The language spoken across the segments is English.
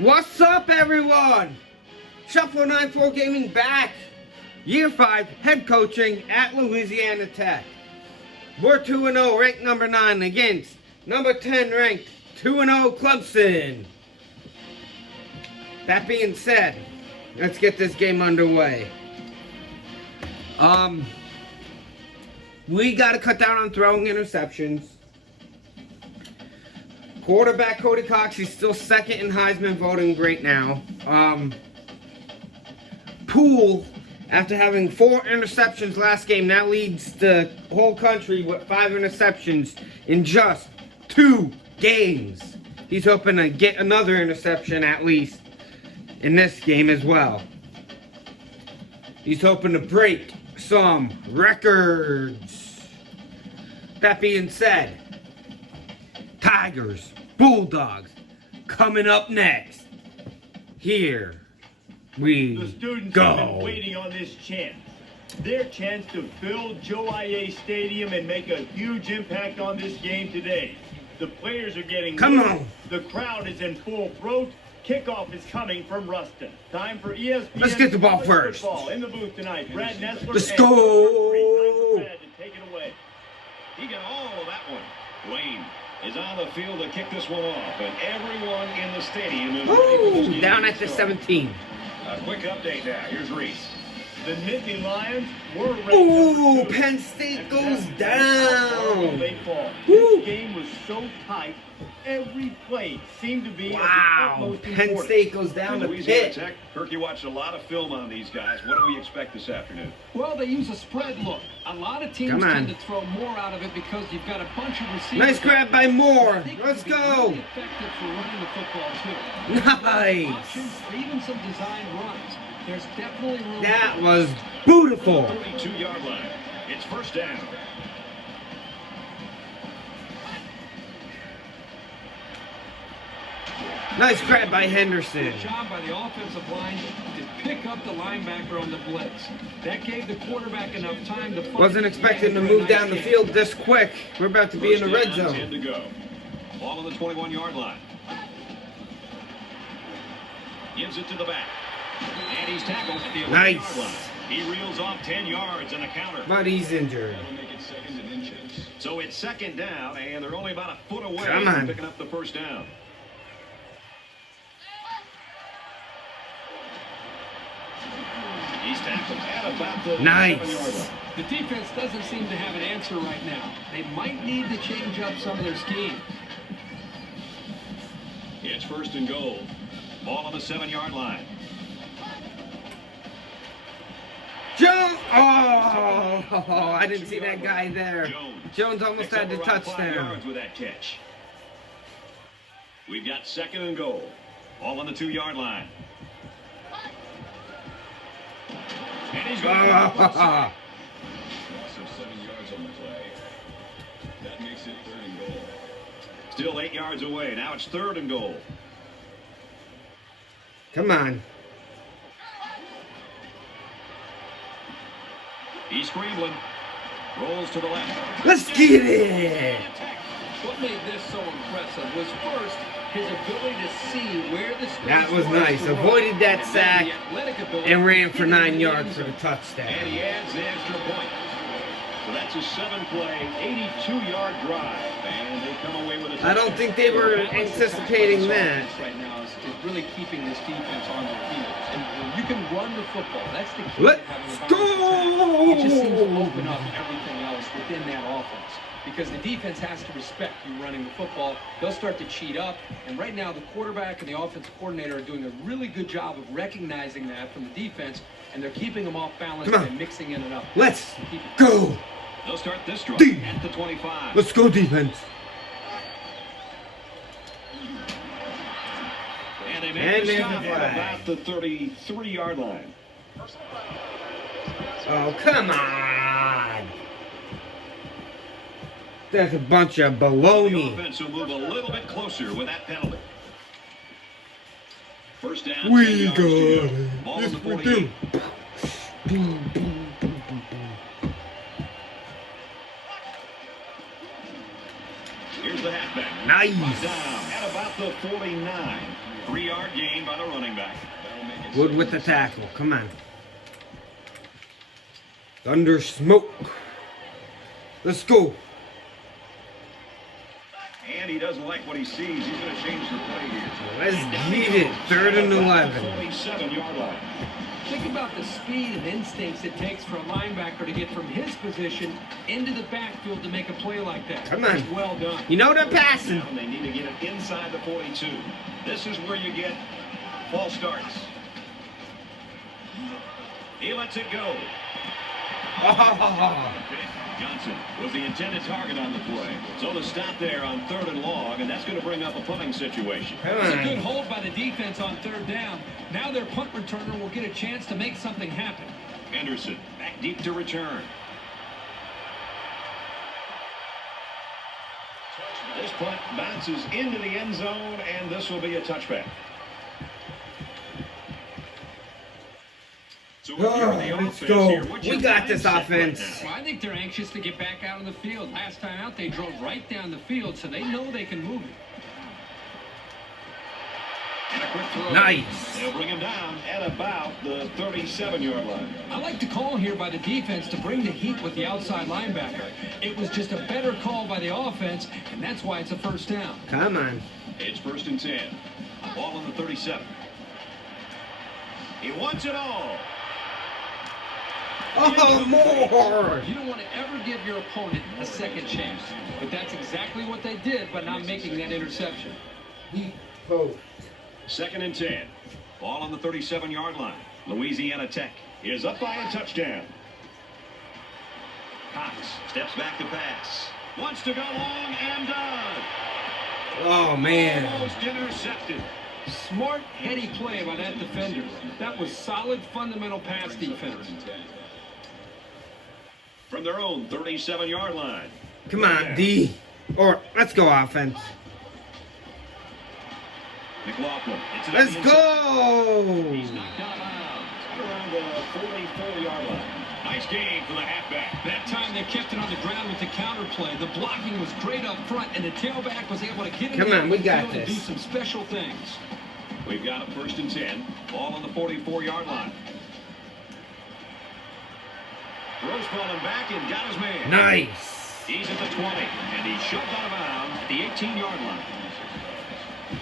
What's up, everyone? Shuffle 94 Gaming back. Year 5 head coaching at Louisiana Tech. We're 2-0, ranked number 9 against number 10 ranked 2-0 Clemson. That being said, let's get this game underway. We got to cut down on throwing interceptions. Quarterback Cody Cox, he's still second in Heisman voting right now. Poole, after having 4 interceptions last game, now leads the whole country with 5 interceptions in just 2 games. He's hoping to get another interception at least in this game as well. He's hoping to break some records. That being said, Tigers, Bulldogs, coming up next. Here we the students go. have been waiting on this chance. Their chance to fill Joe IA Stadium and make a huge impact on this game today. The players are getting on. The crowd is in full throat. Kickoff is coming from Ruston. Time for ESPN. Let's get the ball first. In the booth tonight, Brad Nessler. Let's go. Brad to take it away. He got all of that one. Wayne is on the field to kick this one off, and everyone in the stadium is ready for this game down to at the start. 17. A quick update now. Here's Reese. The Nittany Lions were ranked Ooh, number 2. Penn State And goes that's down. they fall. Woo. This game was so tight. Every play seemed to be Wow, of the utmost Penn importance. State goes down the Louisiana pit. Tech. Kirk, you watched a lot of film on these guys. What do we expect this afternoon? Well, they use a spread look. A lot of teams tend to throw more out of it because you've got a bunch of receivers. Nice grab by Moore. Let's go. Really effective for running the football too. Nice. Options or even some design runs. There's definitely room. That was beautiful. 32-yard line. It's first down. Nice grab by Henderson. Good job by the offensive line to pick up the linebacker on the blitz. That gave the quarterback enough time to. Wasn't expecting to move down the field this quick. We're about to be in the red zone. 10 to go. Ball on the 21-yard line. Gives it to the back. And he's tackled at the 11-yard Nice. line. He reels off 10 yards and a counter. But he's injured. So it's second down, and they're only about a foot away Come from on. picking up the first down. He's tackled at about the 7-yard Nice. line. The defense doesn't seem to have an answer right now. They might need to change up some of their schemes. It's first and goal. Ball on the 7-yard line. Jones! Oh, I didn't see that guy there. Jones almost Picks had the up around 5 touchdown. yards with that catch. We've got second and goal. Ball on the 2-yard line. And he's going to Oh, so 7 yards on the play. That makes it third and goal. Still 8 yards away. Now it's third and goal. come on. He's scrambling. Rolls to the left. Let's get it. What made this so impressive was first his ability to see where the space That was nice. to run, Avoided that and then sack the athletic ability and ran to for get 9 into the yards end for the zone. And touchdown. he adds the extra point. So that's a 7-play, 82-yard drive. And they come away with a I don't think they were anticipating that. Right now is really keeping this defense on their heels. And when you can run the football, that's the key. Let's to having a go! balanced attack. It just seems to open up everything else within that offense. Because the defense has to respect you running the football. They'll start to cheat up. And right now, the quarterback and the offensive coordinator are doing a really good job of recognizing that from the defense. And they're keeping them off balance by mixing in and up. Let's go. They'll start this drive D. at the 25. Let's go defense. And they And make the there's stop the at flag. about the 33-yard line. Oh, come on. That's a bunch of The baloney. offense will move a little bit closer with that penalty. First down, 10 We yards got to go. it. Ball Yes, on the we 48. do. Boom, boom, boom, boom, boom. Here's the halfback. Nice. Brought down at about the 49. 3-yard gain. running back. Wood with the tackle. Come on. Thunder smoke. Let's go. And he doesn't like what he sees. He's going to change the play here. Let's get it. 3rd and 11. 47-yard line. Think about the speed and instincts it takes for a linebacker to get from his position into the backfield to make a play like that. Come on. It's well done. You know they're passing. Now they need to get it inside the 42. This is where you get false starts. He lets it go. Oh. Johnson was the intended target on the play. So the stop there on 3rd and long, and that's going to bring up a punting situation. It's a good hold by the defense on 3rd down. Now their punt returner will get a chance to make something happen. Anderson back deep to return. This punt bounces into the end zone, and this will be a touchback. So if you're the Let's offense go. here, what's We your got this mindset right offense. now? Well, I think they're anxious to get back out on the field. Last time out, they drove right down the field, so they know they can move it. And a quick throw. Nice. They'll bring him down at about the 37-yard line. I like the call here by the defense to bring the heat with the outside linebacker. It was just a better call by the offense, and that's why it's a 1st down. Come on. It's 1st and 10. Ball on the 37. He wants it all. Oh, more. You don't want to ever give your opponent a second chance, but that's exactly what they did by not making that interception. Oh. 2nd and 10. Ball on the 37-yard line. Louisiana Tech is up by a touchdown. Cox steps back to pass. Wants to go long and done. Oh, man. Almost intercepted. Smart, heady play by that defender. That was solid, fundamental pass defense. From their own 37-yard line. Come on, D. Or let's go offense. McLaughlin. Let's go. He's knocked out of bounds at around the 44-yard line. Nice game for the halfback. That time they kept it on the ground with the counter play. The blocking was great up front, and the tailback was able to get in Come on, we got and do this. some special things. We've got a 1st and 10. Ball on the 44-yard line. Rose falling back and got his man. Nice. He's at the 20, and he's shoved out of bounds at the 18-yard line.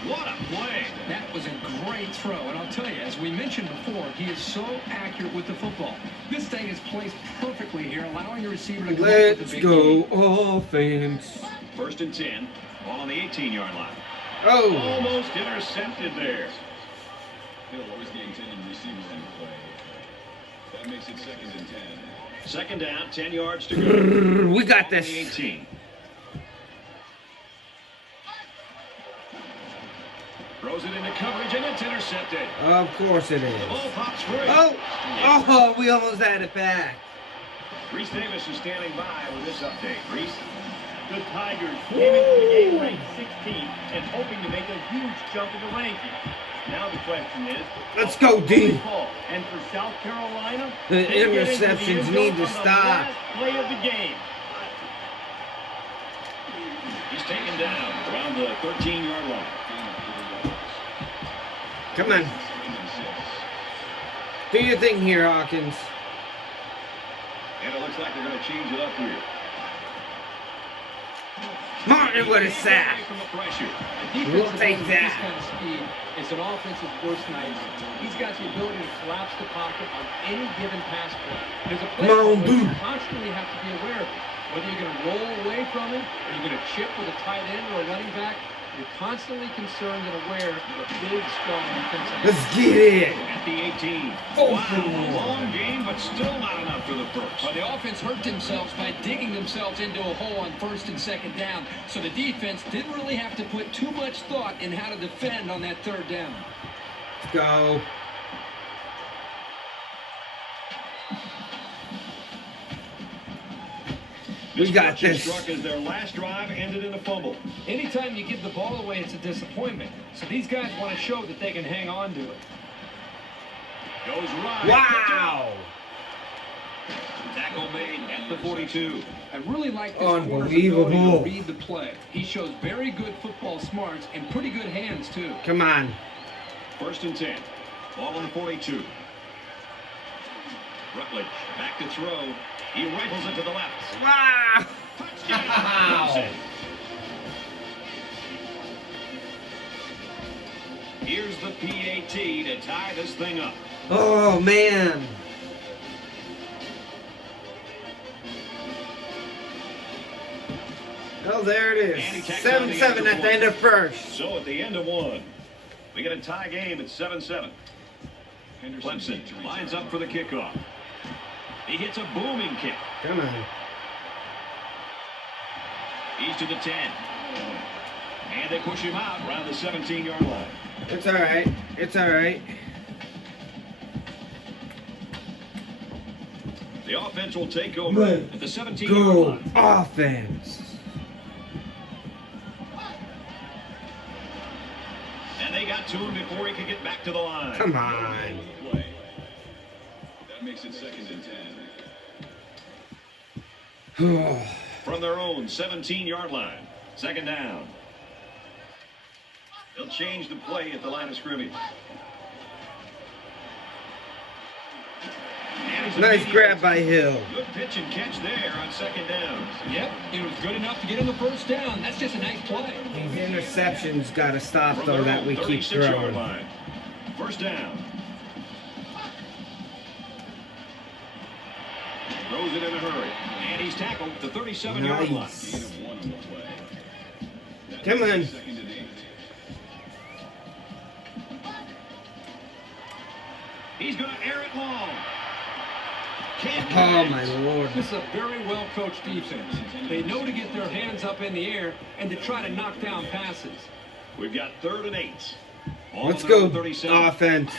What a play. That was a great throw, and I'll tell you, as we mentioned before, he is so accurate with the football. This thing is placed perfectly here, allowing the receiver to come up with Let's the big go game. offense. 1st and 10. Ball on the 18-yard line. Oh. Almost intercepted there. Hill always the intended receiver on the play. That makes it 2nd and 10. 2nd down, 10 yards to go. We got Ball on this. the 18. Throws it into coverage, and it's intercepted. Of course it is. The ball pops free. Oh, we almost had it back. Reese Davis is standing by with this update. Reese. The Tigers came into the game ranked 16th and hoping to make a huge jump in the rankings. Now the question is, Let's go, D. And for South Carolina, The they get into the interceptions end need zone to on the stop. last play of the game. He's taken down around the 13-yard line. Come on. Do your thing here, Hawkins. And it looks like they're going to change it up here. Martin with a sack. From the pressure. We'll take This that. kind of speed is an offensive worst nightmare. He's got the ability to collapse the pocket on any given pass play. There's a play Come on, where you dude. constantly have to be aware of it. Whether you're going to roll away from it, or you're going to chip with a tight end or a running back, you're constantly concerned and aware of a big, strong defensive. Let's get it. At the 18. Oh. Wow, a long game, but still not enough for the first. Well, the offense hurt themselves by digging themselves into a hole on 1st and 2nd down. So the defense didn't really have to put too much thought in how to defend on that 3rd down. Let's go. We got Misfortune this. struck as their last drive ended in a fumble. Anytime you give the ball away, it's a disappointment. So these guys want to show that they can hang on to it. Goes right. Wow. Tackle made at the 42. I really like this corner's Unbelievable. ability to read the play. He shows very good football smarts and pretty good hands, too. Come on. First and 10. Ball on the 42. Rutledge back to throw. He rifles it to the left. Wow! Touchdown, Wow. Clemson. Here's the PAT to tie this thing up. Oh, man. Oh, there it is. 7-7 at the end of first. So at the end of one, we get a tie game at 7-7. Clemson lines up for the kickoff. He hits a booming kick. Come on. He's to the 10. And they push him out around the 17-yard line. It's all right. It's all right. The offense will take over at the 17-yard Go line. offense. And they got to him before he could get back to the line. Come on. Play. That makes it second and 10. From their own 17-yard line. Second down. They'll change the play at the line of scrimmage. Nice grab by Hill. Good pitch and catch there on second down. Yep, it was good enough to get him the first down. That's just a nice play. These interceptions got to stop, From though, their that own we keep 36-yard throwing. line. First down. Throws it in a hurry. And he's tackled at the 37-yard line. Nice. Gain of 1 on the play. That Come makes on. it second and 8. He's going to air it long. Can't Oh, connect. my Lord. This is a very well-coached defense. They know to get their hands up in the air and to try to knock down passes. We've got 3rd and 8. Ball Let's on their go own 37. offense.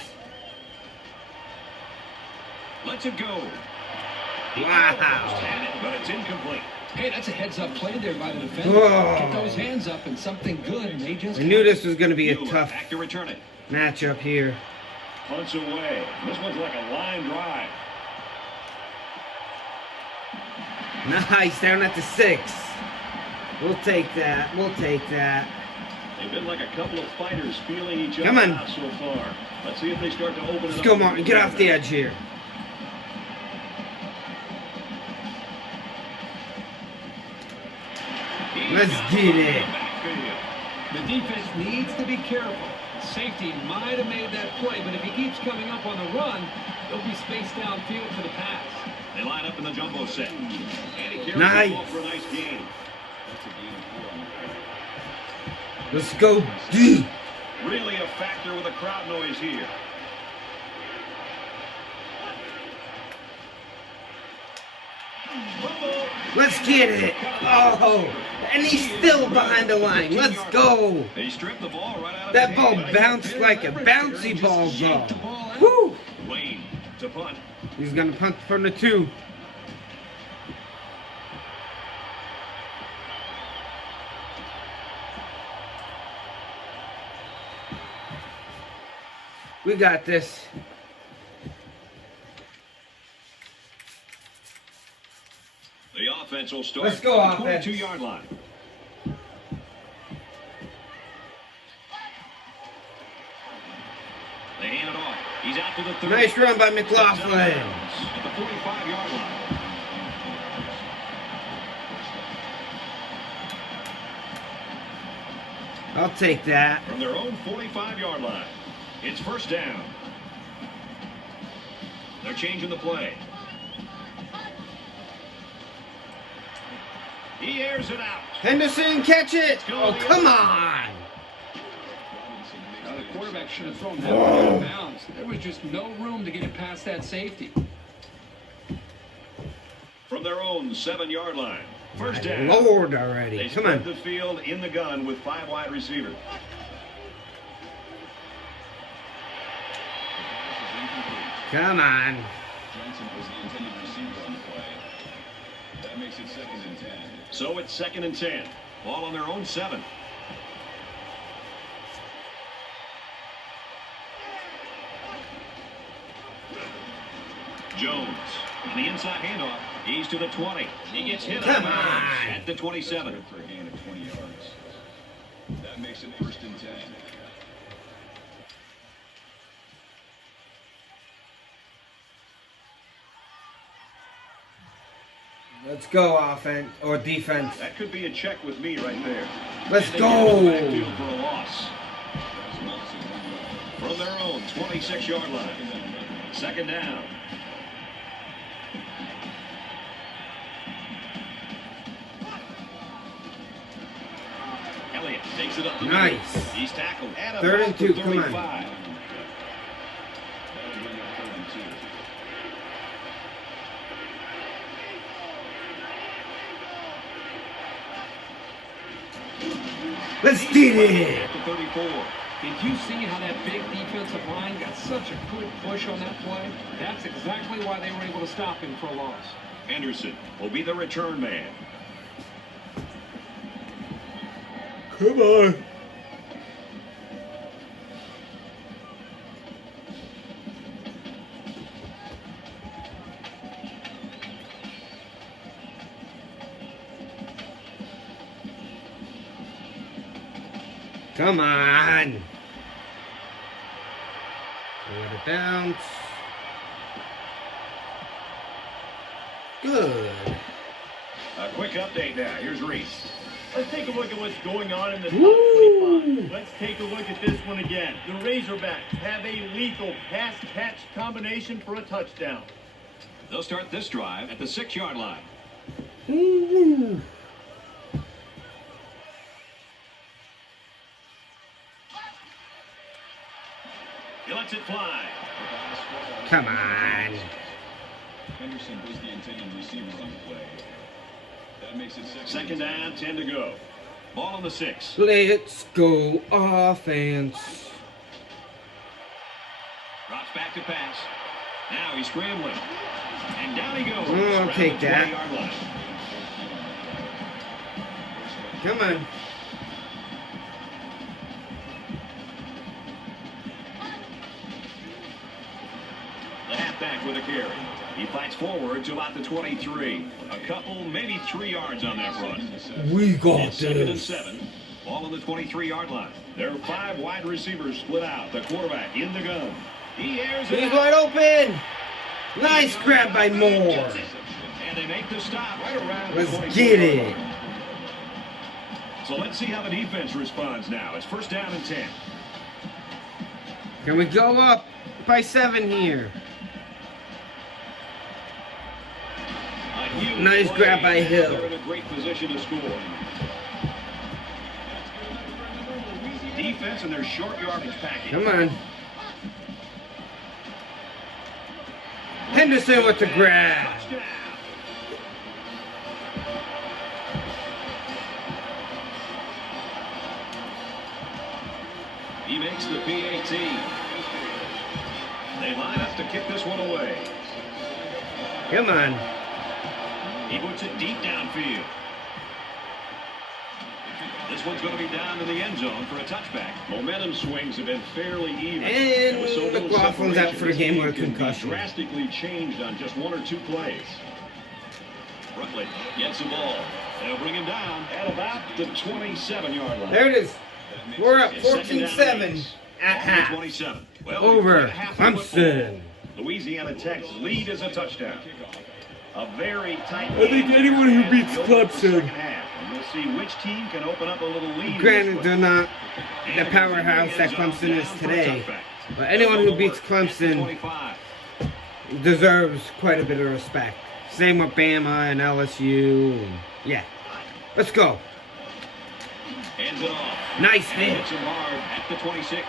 Lets it go. He Wow. almost had it, but it's incomplete. Hey, that's a heads-up play there by the defender. Whoa. Get those hands up and something good may just I knew this was going to be a Mueller tough back to return it. matchup here. Punts away. This one's like a line drive. Nice, down at the 6. We'll take that. We'll take that. They've been like a couple of fighters feeling each Come other on. out so far. Let's see if they start to open it Let's up. go, Martin. Get off the edge here. Let's get it. The defense needs to be careful. Safety might have made that play, but if he keeps coming up on the run, there'll be space downfield for the pass. They line up in the jumbo set. And he carries Nice. the ball for a nice gain. That's a gain of 4 on the play. Let's go deep. Really a factor with the crowd noise here. Let's get it. Oh, and he's still behind the line. Let's go. They stripped the ball right out of That his ball hand. bounced like a bouncy ball, Yanked the bro. ball out. Woo. Wayne to punt. He's going to punt from the 2. We got this. The offense will start Let's go, at the offense. 22-yard line. They hand it off. He's out to the 30. Nice run by McLaughlin. At the 45-yard line. I'll take that. From their own 45-yard line. It's first down. They're changing the play. He airs it out. Henderson, catch it. Oh, come on. Now, the quarterback should have thrown that one out of bounds. There was just no room to get it past that safety. From their own 7-yard line. First My down. Lord They already. Come spread on. the field in the gun with 5 wide receivers. Come on. Johnson was the intended receiver on the play. That makes it second and 10. So it's second and 10. Ball on their own 7. Jones on the inside handoff. He's to the 20. He gets hit Come on on. at the 27. For a gain of 20 yards. That makes it first and 10. Let's go, offense or defense. That could be a check with me right there. Let's And they get to the backfield go. for a loss. From their own 26-yard line. Second down. Elliott takes it up the middle. Nice. He's tackled at about 3rd and 2, the come on. 35. Let's get it. At the 34. Did you see how that big defensive line got such a good push on that play? That's exactly why they were able to stop him for a loss. Anderson will be the return man. Come on. Come on. Let it bounce. Good. A quick update now. Here's Reese. Let's take a look at what's going on in the top Woo! 25. Let's take a look at this one again. The Razorbacks have a lethal pass-catch combination for a touchdown. They'll start this drive at the 6-yard line. Woo! He lets it fly. Come on. Henderson was the intended receiver on the play. That makes it Second down, 10 to go. Ball on the 6. Let's go offense. Drops back to pass. Now he's scrambling. And down he goes. I'll around take the that. 20-yard line. Come on. The halfback with a carry. He fights forward to about the 23. A couple, maybe 3 yards on that run. We got It's 2nd and this. 7. Ball on the 23-yard line. There are 5 wide receivers split out. The quarterback in the gun. He airs it He's out. wide open. Nice grab by Moore. And they make the stop right around the Let's 24 get it. line. So let's see how the defense responds now. It's 1st down and 10. Can we go up by 7 here? A huge Nice play. grab by Hill. They're in a great position to score. Defense and their short yardage package. Come on. Henderson with the grab. Touchdown. He makes the PAT. They line up to kick this one away. Come on. He puts it deep downfield. This one's going to be down in the end zone for a touchback. Momentum swings have been fairly even. And with so little McLaughlin's out for the separation, game with a this can be concussion. drastically changed on just 1 or 2 plays. Rutley gets the ball. They'll bring him down at about the 27-yard line. There it is. We're up It's 14-7 at On the half. 27. Well, Over we've got a half of football. Clemson. Louisiana Tech's lead is a touchdown. A very tight I think game. anyone who beats As we open the Clemson. second half, and we'll see which team can open up a little lead. in Granted, this they're one. not the And powerhouse that here's the end Clemson zone is down for a today. touchback. But anyone who beats At the Clemson 25. deserves quite a bit of respect. Same with Bama and LSU. Yeah. Let's go. Hands it off. Nice And hit. hits him hard at the 26.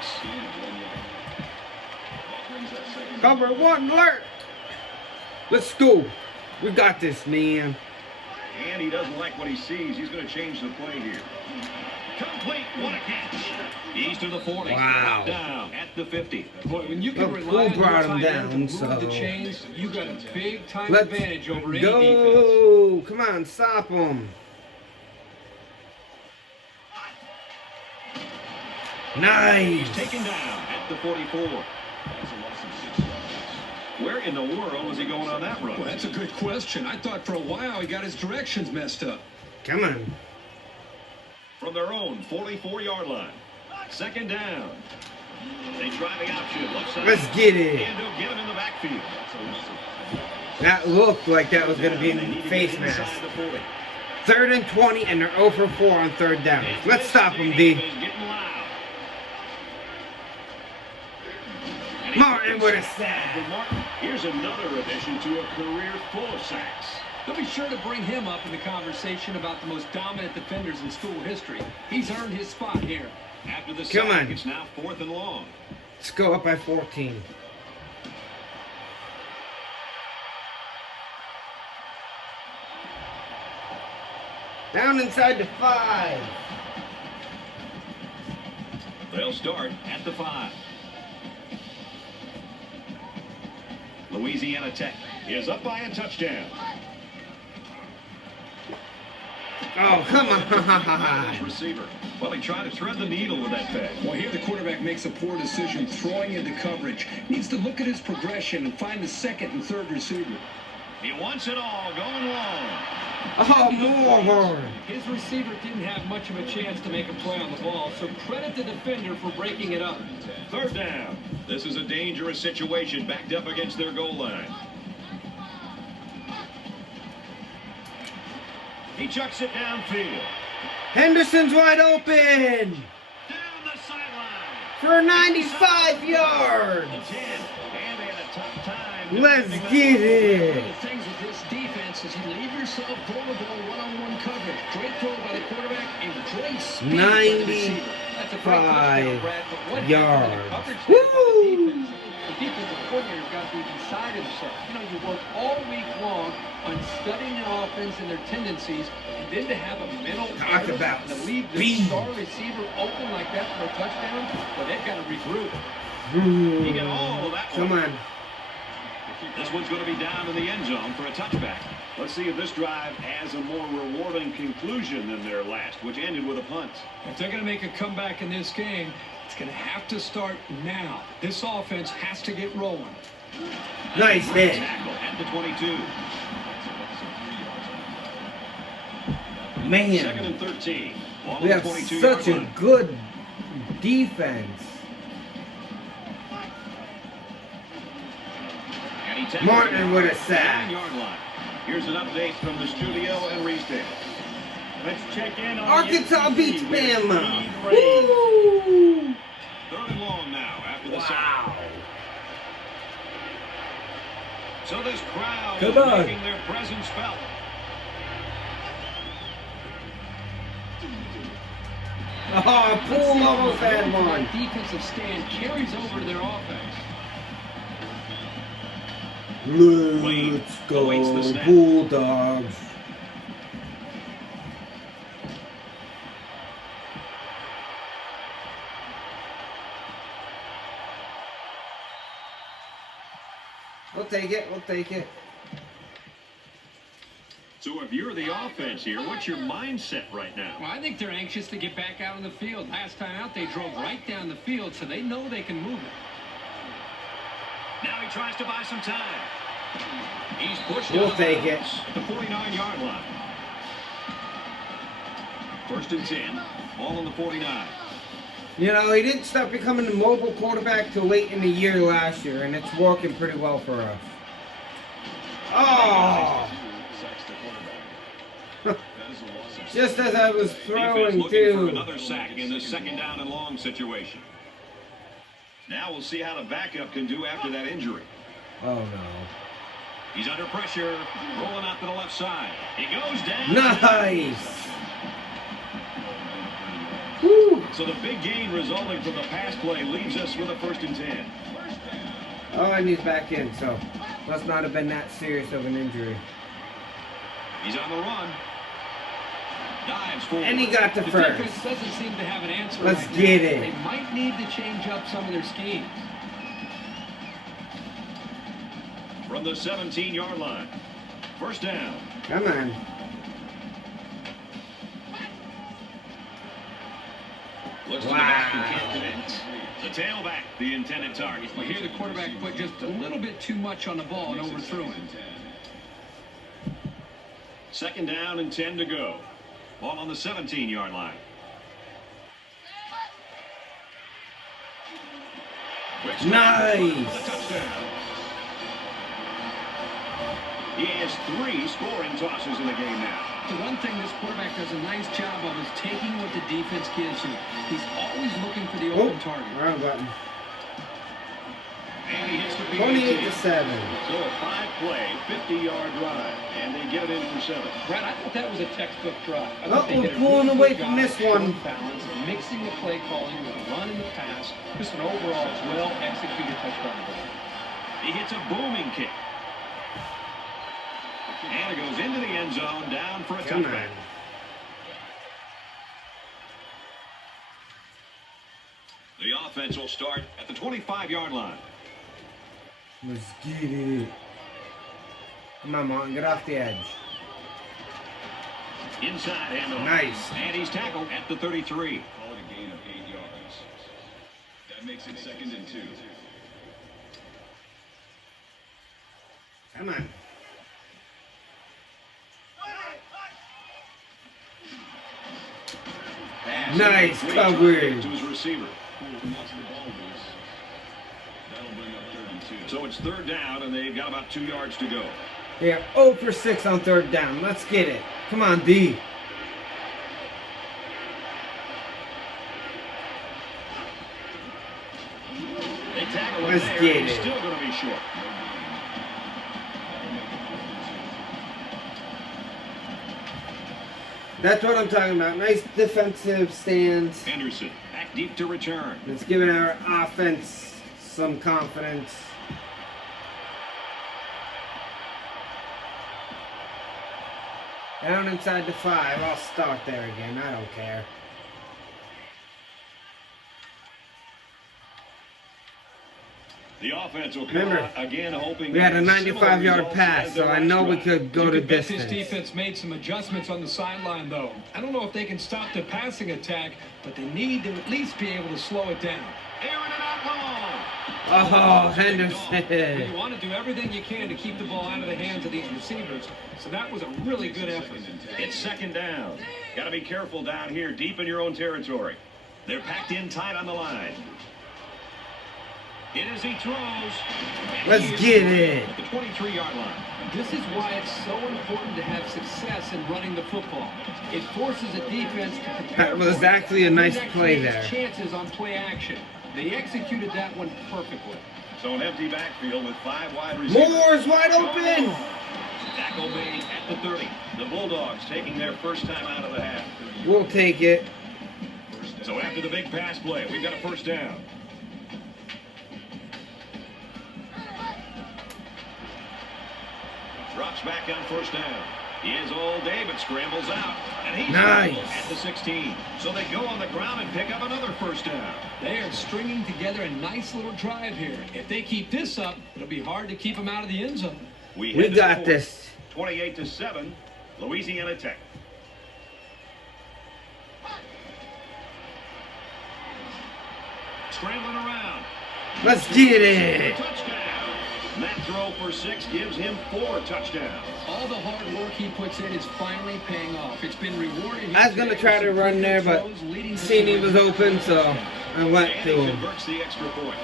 Cover 1 alert. Let's go. We got this, man. And he doesn't like what he sees. He's going to change the play here. Complete. What a catch. He's to the 40. Wow. Down at the 50. Boy, when you can Well, rely on who brought your him tight end to down, move so- the chains, you got a big time Let's advantage over any defense. go. Come on, stop him. Nice. He's taken down at the 44. Where in the world was he going on that run? Well, that's a good question. I thought for a while he got his directions messed up. Come on. From their own 44-yard line. Second down. They try the option. Left side. Let's get it. And they'll get him in the backfield. That looked like that was going to be They a need to face get inside mask. the 40. 3rd and 20, and they're 0 for 4 on 3rd down. Let's stop them, D. Is getting loud. And he's Martin with a sack. For Martin, here's another addition to a career full of sacks. They'll be sure to bring him up in the conversation about the most dominant defenders in school history. He's earned his spot here. After the Come sack, on. it's now 4th and long. Let's go up by 14. Down inside the 5. They'll start at the 5. Louisiana Tech is up by a touchdown. Oh, come This on. receiver. Well, he tried to thread the needle with that pass. Well, here the quarterback makes a poor decision throwing into coverage. Needs to look at his progression and find the 2nd and 3rd receiver. He wants it all going long. Oh, more. His receiver didn't have much of a chance to make a play on the ball, so credit the defender for breaking it up. 3rd down. This is a dangerous situation backed up against their goal line. He chucks it downfield. Henderson's wide open Down the sideline. for 95 yards. 10. And they had a tough time. Let's defending get that. One of it. the things with this defense is you leave yourself vulnerable one-on-one coverage. Great throw by the quarterback and great speed by the receiver. That's a great touchdown, Brad, but what happened to yards. the coverage there by Woo! the defense? The defensive coordinator's got to be beside himself. You know, you work all week long on studying the offense and their tendencies, and then to have a mental Talk error about to leave the speed. star receiver open like that for a touchdown, well, they've got to regroup. He got all of that Come one. on. This one's going to be down in the end zone for a touchback. Let's see if this drive has a more rewarding conclusion than their last, which ended with a punt. If they're going to make a comeback in this game, it's going to have to start now. This offense has to get rolling. Nice hit. Tackle at the 22. 2nd Man, and 13. Ball we on the have 22-yard such a line. good defense. And he tackles Martin him with a at the sack. 9-yard line. Here's an update from the studio and Reesdale. Let's check in on Arkansas the beats SEC with Bama. Steve Ray. Woo! 3rd and long now after the sack. Wow. So this crowd Come is on. making their presence felt. Oh, Poole almost had one. Defensive stand carries over to their offense. Let's awaits the go, snap. Bulldogs. We'll take it. We'll take it. So if you're the offense here, what's your mindset right now? Well, I think they're anxious to get back out on the field. Last time out, they drove right down the field, so they know they can move it. Now he tries to buy some time. He's pushed We'll out take it. at the 49-yard line. 1st and 10. Ball on the 49. You know, he didn't start becoming a mobile quarterback till late in the year last year, and it's working pretty well for us. Oh! Just as I was Defense throwing, looking for too. another sack in this 2nd down and long situation. Now we'll see how the backup can do after that injury. Oh, no. He's under pressure, rolling out to the left side. He goes down. Nice! Woo! So the big gain resulting from the pass play leaves us with a 1st and 10. Oh, and he's back in, so must not have been that serious of an injury. He's on the run. Dives forward. And he got the The first. defense doesn't seem to have an answer Let's right get now. it. They might need to change up some of their schemes. From the 17-yard line. 1st down. Come on. Looks to the back and can't connect. The tailback, the intended target. Well, here the quarterback put just a little bit too much on the ball and overthrew it. 2nd down and 10 to go. Ball on the 17-yard line. Nice. For the touchdown. He has 3 scoring tosses in the game now. The one thing this quarterback does a nice job of is taking what the defense gives him. He's always looking for the open target. Wrong button. And he hits the 28 to 7. So a 5-play, 50-yard drive, and they get it in for 7. Brad, I thought that was a textbook drive. I Oh, thought they we're did a pulling really away good from job this of showing one. balance, mixing the play calling with the run and the pass. Just an overall well-executed touchdown drive. He hits a booming kick. And it goes into the end zone, down for a Come touchback. on. The offense will start at the 25-yard line. Let's get it. Come on, Martin, get off the edge. Inside handoff. Nice. And he's tackled at the 33. Call it a gain of 8 yards. That makes it 2nd and 2. Come on. Pass Nice complete coverage. to his receiver. Knocks the ball loose. That'll bring up 3rd and 2. So it's 3rd down, and they've got about 2 yards to go. Yeah, 0 for 6 on 3rd down. Let's get it. Come on, D. They tackle him Let's there. get He's it. still going to be short. That's what I'm talking about. Nice defensive stance. Henderson back deep to return. It's giving our offense some confidence. Down inside the 5. I'll start there again. I don't care. The offense will come Remember, out again, hoping We had a to have similar 95-yard results pass, as so their I last know we drive. could go You to could bet this distance. defense made some adjustments on the sideline, though. I don't know if they can stop the passing attack, but they need to at least be able to slow it down. Airing it out long. Oh, And you Henderson. want to do everything you can to keep the ball out of the hands of these receivers, so that was a really good effort. It's 2nd down. Got to be careful down here, deep in your own territory. They're packed in tight on the line. In as he throws. And Let's he is get right it. At the 23-yard line. This is why it's so important to have success in running the football. It forces a defense to prepare. That was for it. actually a nice Next play man's there. Chances on play action. They executed that one perfectly. So an empty backfield with 5 wide receivers. Moore's wide open. Tackle made at the 30. The Bulldogs taking their first time out of the half. We'll take it. So after the big pass play, we've got a 1st down. Drops back on 1st down. He is all day, but scrambles out. And he's Nice. at the 16. So they go on the ground and pick up another 1st down. They are stringing together a nice little drive here. If they keep this up, it'll be hard to keep them out of the end zone. We head to got the 4th. this. 28 to 7, Louisiana Tech. Scrambling around. Let's get it. Touchdown. And that throw for 6 gives him 4 touchdowns. All the hard work he puts in is finally paying off. It's been rewarded. I was going to try to run there, but seen he was open, so I went And to he him. converts the extra point.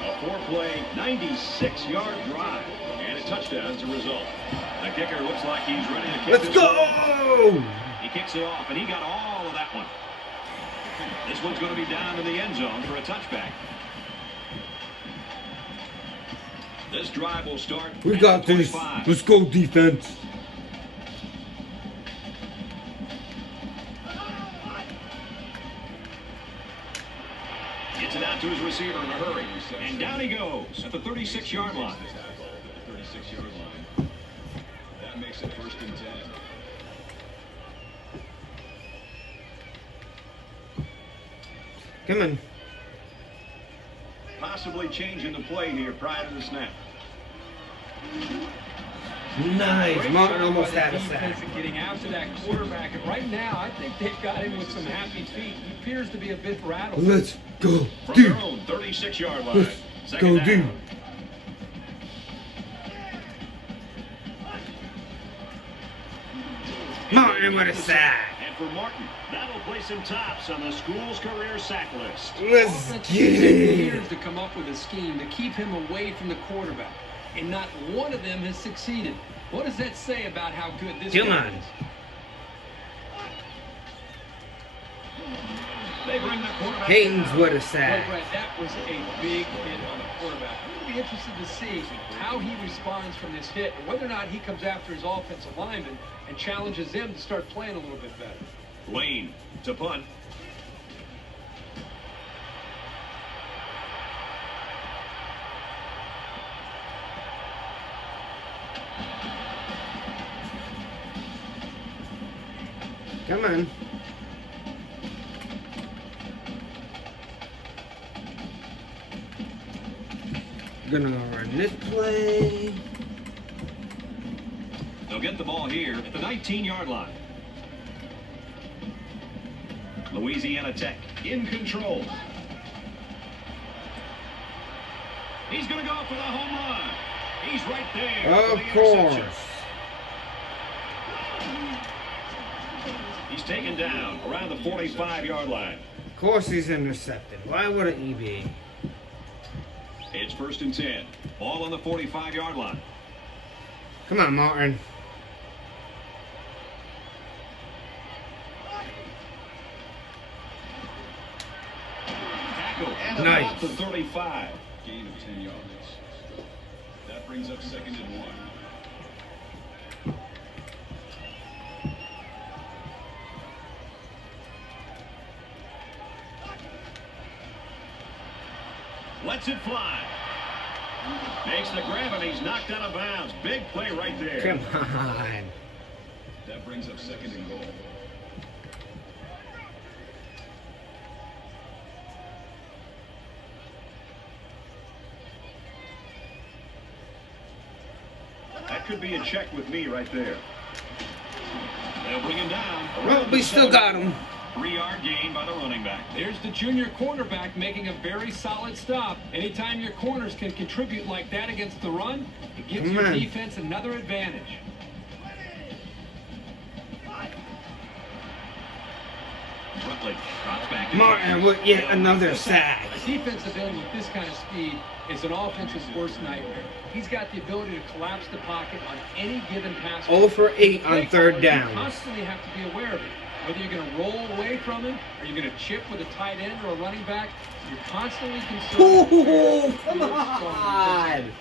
A 4-play, 96-yard drive, and a touchdown as a result. The kicker looks like he's ready to kick Let's this one. go! He kicks it off, and he got all of that one. This one's going to be down in the end zone for a touchback. This drive will start. We at got the this. 25. Let's go, defense. Gets it out to his receiver in a hurry. And down he goes at the 36-yard line. At the 36-yard line. That makes it 1st and 10. Come on. Possibly changing the play here prior to the snap. Nice. Martin almost had a Defense sack. and getting after that quarterback. And right now, I think they've got him with some happy feet. He appears to be a bit rattled. Let's go, From D. their own 36-yard line. Let's Second go, D. down. Martin with a sack. And for Martin, that'll place him tops on the school's career sack list. Let's Offense get takes it. years to come up with a scheme to keep him away from the quarterback. and not one of them has succeeded. What does that say about how good this Come guy on. is? They bring the quarterback Haynes down. would have Well, said. Brett, that was a big hit on the quarterback. I'm going to be interested to see how he responds from this hit and whether or not he comes after his offensive lineman and challenges them to start playing a little bit better. Lane to punt. Come on. Gonna run this play. They'll get the ball here at the 19-yard line. Louisiana Tech in control. He's going to go for the home run. He's right there. for Of the interception. course. He's taken down around the 45-yard line. Of course he's intercepted. Why wouldn't he be? It's 1st and 10. Ball on the 45-yard line. Come on, Martin. Tackle at Nice. about the 35. Gain of 10 yards. That brings up 2nd and 1. Lets it fly. Makes the grab and he's knocked out of bounds. Big play right there. Come on. That brings up 2nd and goal. That could be a check with me right there. They'll bring him down. Well, we still got him. 3-yard gain by the running back. There's the junior cornerback making a very solid stop. Anytime your corners can contribute like that against the run, it gives Come your on. defense another advantage. Rutledge drops back. Martin with yet another sack. A defensive end with this kind of speed is an offense's worst nightmare. He's got the ability to collapse the pocket on any given pass. 0 for 8 on Play 3rd caller, down. You constantly have to be aware of it. Whether you're going to roll away from him or you're going to chip with a tight end or a running back, you're constantly concerned. Ooh, come on.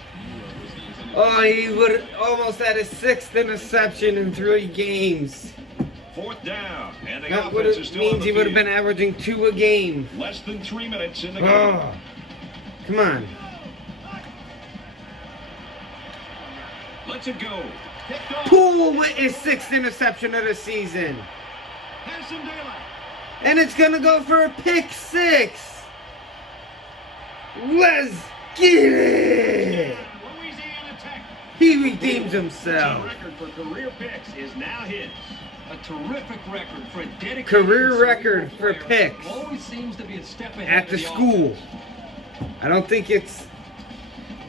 Oh, he would almost had his 6th interception in 3 games. 4th down. And the That would offense is have still on means the he would have field. been averaging 2 a game. Less than 3 minutes in the game. Oh, come on. Lets it go. Picked off. Poole with his 6th interception of the season. Has some daylight. And it's going to go for a pick 6. Let's get it. Louisiana Tech. He redeems Team himself. record for career picks is now his. A terrific record for a dedicated Career cerebral record for player. picks. Always seems to be a step ahead At of the the school. offense. I don't think it's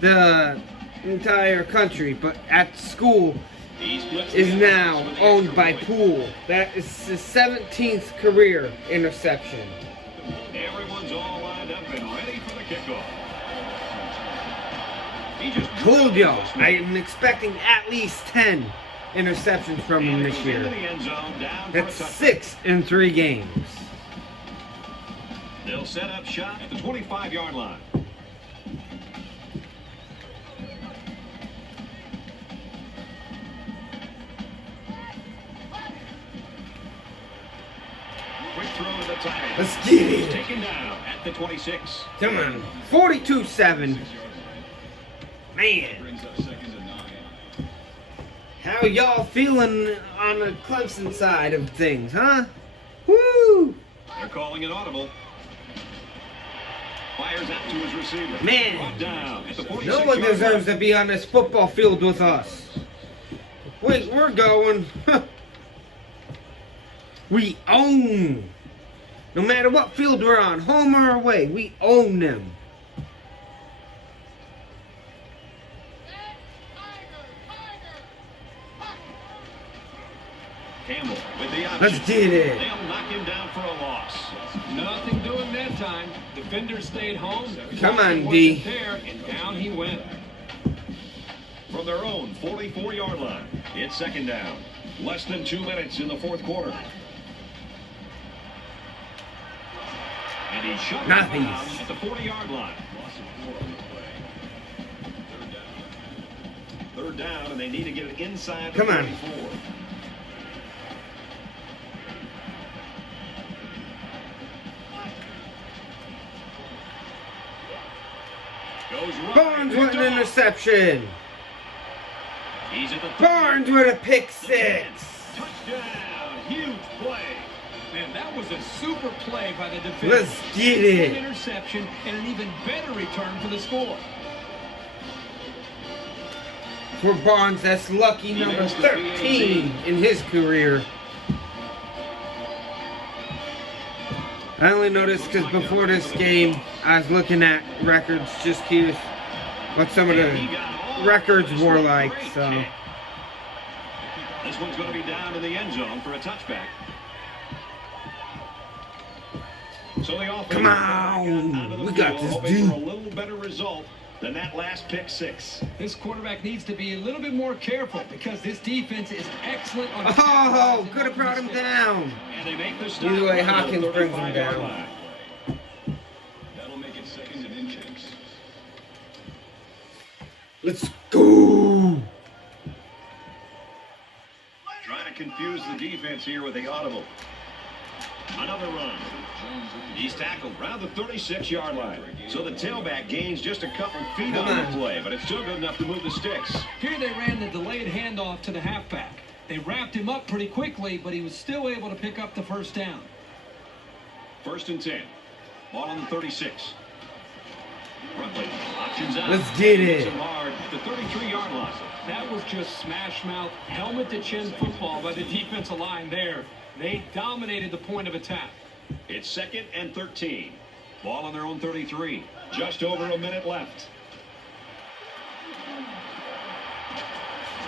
the entire country, but at school He splits is the now offense with the owned extra by point. Poole. That is his 17th career interception. Everyone's all lined up and ready for the kickoff. He just Told y'all, I am expecting at least 10 interceptions from him And this he's into year. the end zone, down for a That's touchdown. 6 in 3 games. They'll set up shop at the 25-yard line. Quick throw to the tight end. Let's get He's it. taken down at the 26. Come on. 42-7. Man, Brings up 2nd and 9. how y'all feeling on the Clemson side of things, huh? Woo! They're calling it audible. Fires out to his receiver. Man. Brought down at the 46 No one deserves to be on this football field with us. Wait, we're going. We own. No matter what field we're on, home or away, we own them. Campbell with the option. Let's get it. They'll knock him down for a loss. Nothing doing that time. Defender stayed home. Come on, Wasn't D. there, and down he went. from their own 44-yard line. It's second down. Less than 2 minutes in the fourth quarter. And he shut Nice. down at the 40-yard line. Loss of 4 on the play. Third down, and they need to get it inside the Come on. 44. Goes right. Barnes with an interception. He's at the 30. Barnes with a pick The 10. six. Touchdown. Huge play. Man, that was a super play by the defense. Let's get An it. interception and an even better return for the score. For Barnes, that's lucky number 13 in his career. I only noticed because before this game, I was looking at records, just curious what some of the records were like. So This one's going to be down in the end zone for a touchback. So the offense Come on, we got this, hoping dude. for a little better result than that last pick six. This quarterback needs to be a little bit more careful because this defense is excellent on Oh, could have brought him down. And they make the stop. Either way, at the Hawkins brings him 35-yard down. line. That'll make it second and inches. Let's go. Trying to confuse the defense here with the audible. Another run. He's tackled around the 36-yard line. So the tailback gains just a couple feet Come on on. the play, but it's still good enough to move the sticks. Here they ran the delayed handoff to the halfback. They wrapped him up pretty quickly, but he was still able to pick up the first down. First and 10. Ball on the 36. Bruntley options out. Let's get it. Hits him hard at the 33-yard line. That was just smash mouth, helmet to chin football by the defensive line there. They dominated the point of attack. It's second and 13. Ball on their own 33. Just over a minute left.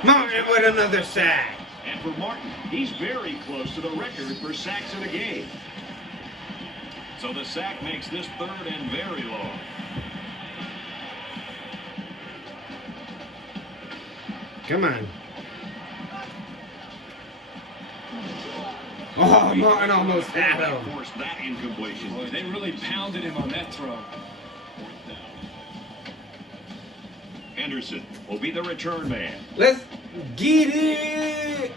Martin with another sack. And for Martin, he's very close to the record for sacks in a game. So the sack makes this third and very long. Come on. Oh, Martin almost had him. Forced that incompletion. Boy, they really pounded him on that throw. Fourth down. Henderson will be the return man. Let's get it.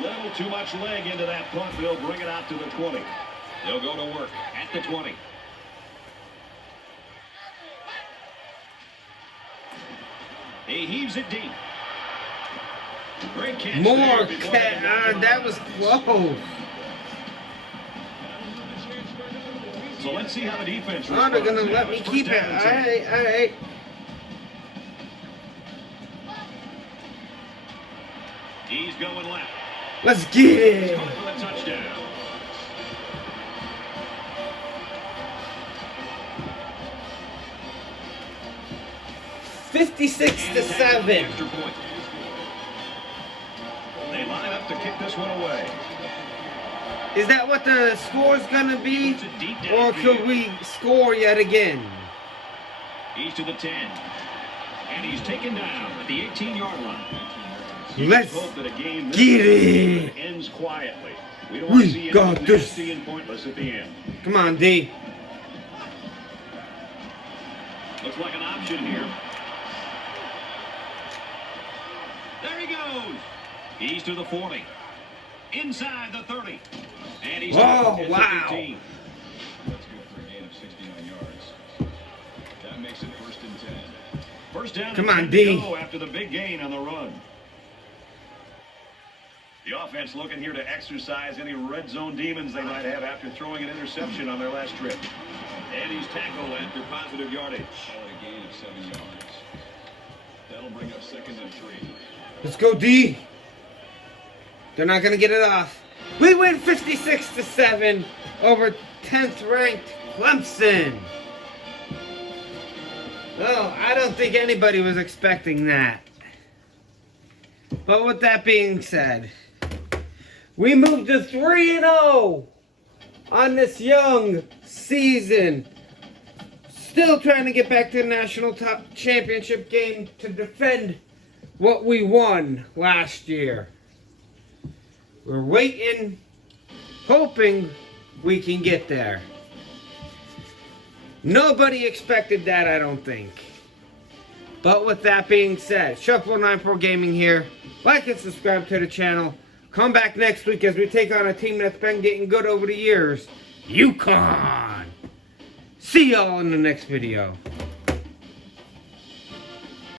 Little too much leg into that punt. They'll bring it out to the 20. They'll go to work at the 20. He heaves it deep. Great catch. More there before they cat. got him That out. was close. So let's see how the defense Oh, they're responds gonna now. let me It's keep first it. down All and 10. right, all right. He's going left. Let's get it. Caught for the touchdown. $56 to 7. Extra point. They line up to kick this one away. Is that what the score's gonna be? It's a deep Or downfield. could we score yet again? He's to the 10. And he's taken down at the 18-yard line. Let's Hope that a game this get good it. ends quietly. We don't want to We see got anything this. nasty and pointless at the end. Come on, D. Looks like an option here. There he goes. He's to the 40. Inside the 30. And he's Oh, to the wow. 15. That's good for a gain of 69 yards. That makes it first and 10. First down Come and on, 10 to D. go after the big gain on the run. The offense looking here to exercise any red zone demons they might have after throwing an interception on their last trip. And he's tackled after positive yardage. Call it a gain of 7 yards. That'll bring up second and 3. Let's go, D. They're not gonna get it off. We win 56 to 7 over 10th ranked Clemson. Oh, I don't think anybody was expecting that. But with that being said, we moved to 3-0 on this young season. Still trying to get back to the national championship game to defend what we won last year. We're waiting, hoping we can get there. Nobody expected that, I don't think. But with that being said, Shuffle 9 Pro Gaming here. Like and subscribe to the channel. Come back next week as we take on a team that's been getting good over the years, UConn. See y'all in the next video.